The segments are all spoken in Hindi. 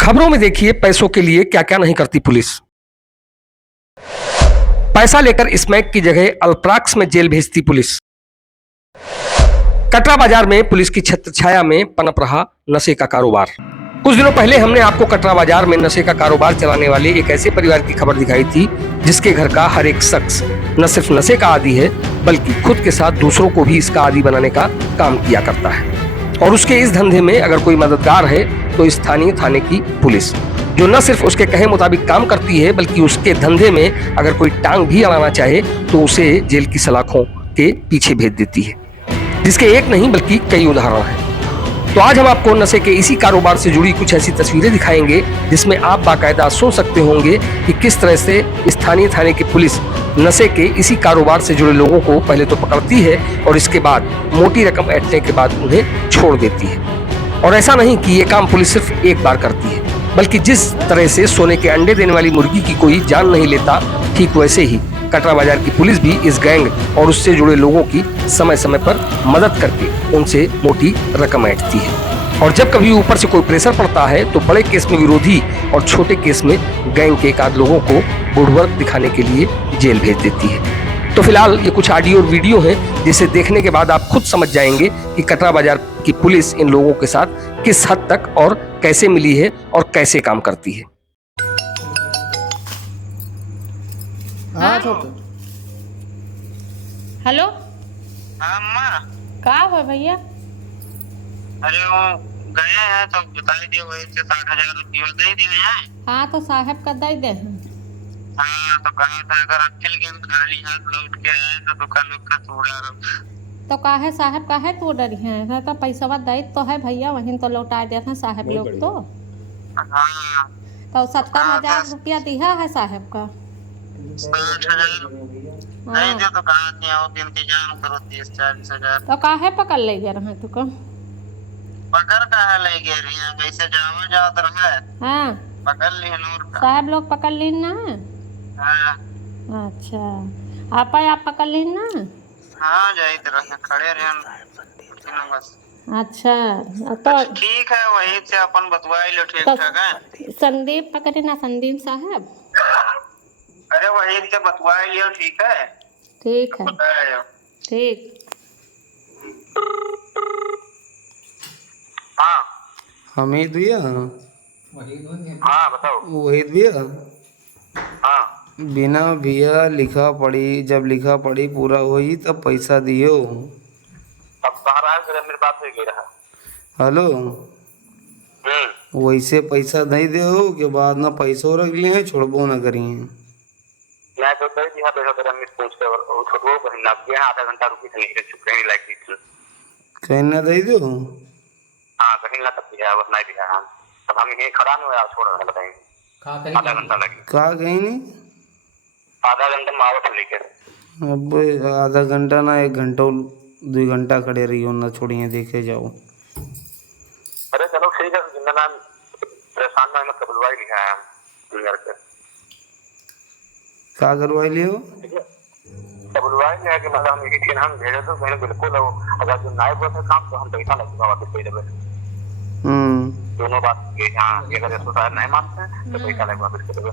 खबरों में देखिए पैसों के लिए क्या क्या नहीं करती पुलिस। पैसा लेकर स्मैक की जगह अल्प्राक्स में जेल भेजती पुलिस। कटरा बाजार में पुलिस की छत्रछाया में पनप रहा नशे का कारोबार। कुछ दिनों पहले हमने आपको कटरा बाजार में नशे का कारोबार चलाने वाले एक ऐसे परिवार की खबर दिखाई थी जिसके घर का हर एक शख्स न सिर्फ नशे का आदी है बल्कि खुद के साथ दूसरों को भी इसका आदी बनाने का काम किया करता है। और उसके इस धंधे में अगर कोई मददगार है तो स्थानीय थाने की पुलिस, जो न सिर्फ उसके कहे मुताबिक काम करती है बल्कि उसके धंधे में अगर कोई टांग भी अड़ाना चाहे तो उसे जेल की सलाखों के पीछे भेज देती है, जिसके एक नहीं बल्कि कई उदाहरण हैं। तो आज हम आपको नशे के इसी कारोबार से जुड़ी कुछ ऐसी तस्वीरें दिखाएंगे जिसमें आप बाकायदा सोच सकते होंगे कि किस तरह से स्थानीय थाने की पुलिस नशे के इसी कारोबार से जुड़े लोगों को पहले तो पकड़ती है और इसके बाद मोटी रकम ऐंठने के बाद उन्हें छोड़ देती है। और ऐसा नहीं कि ये काम पुलिस सिर्फ एक बार करती है, बल्कि जिस तरह से सोने के अंडे देने वाली मुर्गी की कोई जान नहीं लेता, ठीक वैसे ही कटरा बाजार की पुलिस भी इस गैंग और उससे जुड़े लोगों की समय समय पर मदद करके उनसे मोटी रकम ऐंठती है। और जब कभी ऊपर से कोई प्रेशर पड़ता है तो बड़े केस में विरोधी और छोटे केस में गैंग के एक आध लोगों को बुड़वर्क दिखाने के लिए जेल भेज देती है। तो फिलहाल ये कुछ ऑडियो और वीडियो हैं जिसे देखने के बाद आप खुद समझ जाएंगे कि कटरा बाजार की पुलिस इन लोगों के साथ किस हद तक और कैसे मिली है और कैसे काम करती है। हाँ छोटू। हेलो, हाँ अम्मा। का है भैया? अरे वो गए हैं तो बता दिए, वही से 60,000 रुपया दे दिए हैं। हाँ तो साहब का दे दे। हाँ तो कहा था अगर अकेले गेम खाली हाथ लौट के आए तो दुकान का तोड़ा तो काहे साहब काहे तो डरी है तो पैसा दे तो है भैया, वहीं तो लौटा देते हैं साहब लोग तो। हाँ तो 70,000 रुपया दिया है साहब का। 60,000 नहीं दे तो कहा दिया हो कि इंतजाम करो 30-40,000। तो काहे पकड़ ले गए रहे तू को? पकड़ कहा ले गए रही हैं, कैसे जाओ जात रहा है। हाँ पकड़ ली है नूर का। साहब लोग पकड़ ली ना। हाँ अच्छा आप पकड़ ली ना। हाँ जाइत रहे खड़े रहे बस। अच्छा तो ठीक है, वही से अपन बतवाई लो ठीक तो ठाक है। संदीप पकड़े ना, संदीप साहब। अरे वही से बतवाई लियो ठीक है। ठीक है बताया ठीक। हाँ हमीद भैया। हाँ बताओ। वहीद भैया। हाँ बिना भैया लिखा पढ़ी, जब लिखा पढ़ी पूरा हुई तब पैसा दियो। अब बाहर आ गए, मेरी बात हो गई रहा। हेलो, वैसे पैसा नहीं दे के बाद ना पैसों रख लिए छोड़बो ना करिए। मैं तो कई दिया बैठा तेरा मिस पूछ के और छोटो को हिला के आधा घंटा रुकी थी, कहीं लाइक थी कहीं ना दे दो। हाँ कहीं ना तब दिया बस नहीं दिया। हाँ तब हम यहीं खड़ा नहीं हुआ, छोड़ रहे बताएंगे आधा घंटा लगे। कहा कहीं नहीं, आधा घंटे में आवत लेकर। अब आधा घंटा ना 1 घंटा 2 घंटा खड़े रहियो ना, छोड़िए देखे जाओ। अरे चलो ठीक है, जिंदा परेशान में मत बुलवाई लिखा है हम घर पे। क्या करवाई लियो? बुलवाई लिया कि मतलब हम यही हम भेजे तो मैंने बिल्कुल हो, अगर जो नाय बोलते काम तो हम पैसा लगेगा वापस दे देंगे। दोनों बात के हाँ, अगर ऐसा साहब नहीं मानते हैं तो पैसा लगेगा वापस दे देंगे।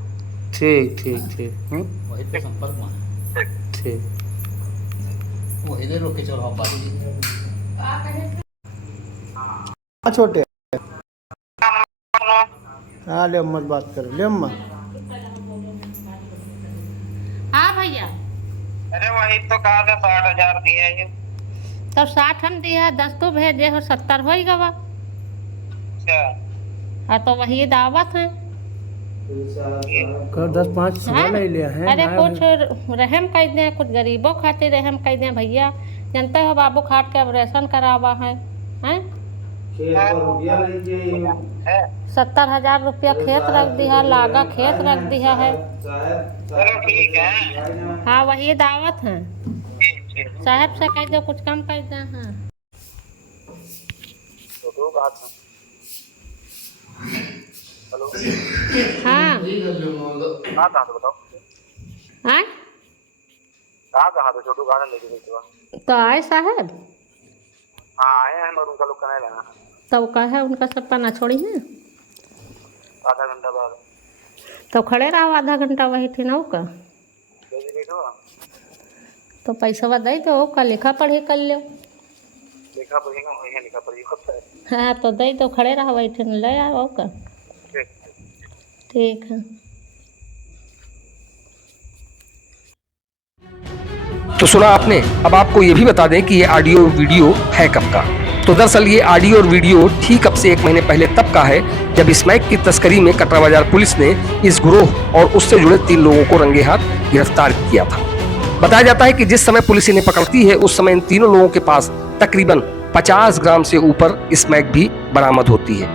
ठीक ठीक ठीक। वही पे संपर्क में ठीक वही दे रोके चलो आप बात। छोटे। हाँ ले अम्मा बात कर ले अम्मा। हाँ भैया। अरे वही तो कहा था 60,000 दिए हैं। तो 60 हम दिया, 10 तो भेजे हो, 70 हो ही गवा। अच्छा हाँ तो वही दावत है। 10-5 हाँ? ले लिया है। अरे कुछ रहम कर दे, कुछ गरीबों खातिर रहम कर दे भैया। जानते हो बाबू खाट के ऑपरेशन करावा है, हैं? 70,000 रुपया खेत रख दिया, लागा खेत रख दिया है। चलो ठीक है। हाँ वही दावत है। साहब से कह दो कुछ कम कर दे। हाँ तो दो बात है। हेलो हाँ कहाँ कहाँ तो बताओ। हाँ कहाँ तो छोटू गाना लेके गई थी। तो आए साहब। हाँ आए हैं मगर उनका लोग का नहीं लेना। तो कहे उनका सब पाना छोड़ी है। आधा घंटा बाद तो खड़े रहो आधा घंटा वही थे ना का लेट हो तो पैसा दे तो का लिखा पढ़ी कर लो। लिखा पढ़ी ना वही लिखा पढ़ी होता है। हाँ तो दे तो खड़े रहो वही थे ले आओ का। ठीक ठीक है। तो सुना आपने, अब आपको ये भी बता दें कि ये ऑडियो वीडियो है कब का। तो दरअसल ये ऑडियो और वीडियो ठीक अब से 1 महीने पहले तब का है जब स्मैक की तस्करी में कटरा बाजार पुलिस ने इस ग्रोह और उससे जुड़े 3 लोगों को रंगे हाथ गिरफ्तार किया था। बताया जाता है कि जिस समय पुलिस इन्हें पकड़ती है उस समय इन तीनों लोगों के पास तकरीबन 50 ग्राम से ऊपर स्मैक भी बरामद होती है।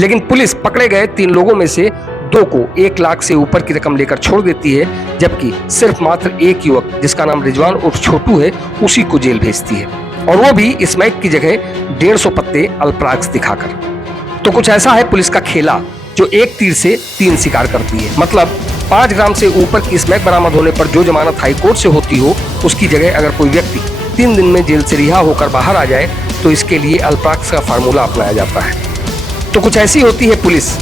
लेकिन पुलिस पकड़े गए 3 लोगों में से 2 को 1 लाख से ऊपर की रकम लेकर छोड़ देती है, जबकि सिर्फ मात्र एक युवक जिसका नाम रिजवान उर्फ छोटू है उसी को जेल भेजती है, और वो भी स्मैक की जगह 150 पत्ते अल्प्राक्स दिखाकर। तो कुछ ऐसा है पुलिस का खेला जो एक तीर से 3 शिकार करती है। मतलब 5 ग्राम से ऊपर की स्मैक बरामद होने पर जो जमानत हाईकोर्ट से होती हो उसकी जगह अगर कोई व्यक्ति 3 दिन में जेल से रिहा होकर बाहर आ जाए तो इसके लिए अल्प्राक्स का फार्मूला अपनाया जाता है। तो कुछ ऐसी होती है पुलिस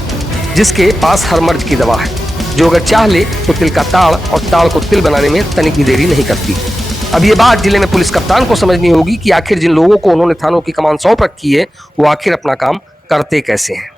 जिसके पास हर मर्ज की दवा है, जो अगर चाह ले तो तिल का ताड़ और ताड़ को तिल बनाने में तनिक भी देरी नहीं करती। अब ये बात जिले में पुलिस कप्तान को समझनी होगी कि आखिर जिन लोगों को उन्होंने थानों की कमान सौंप रखी है वो आखिर अपना काम करते कैसे हैं।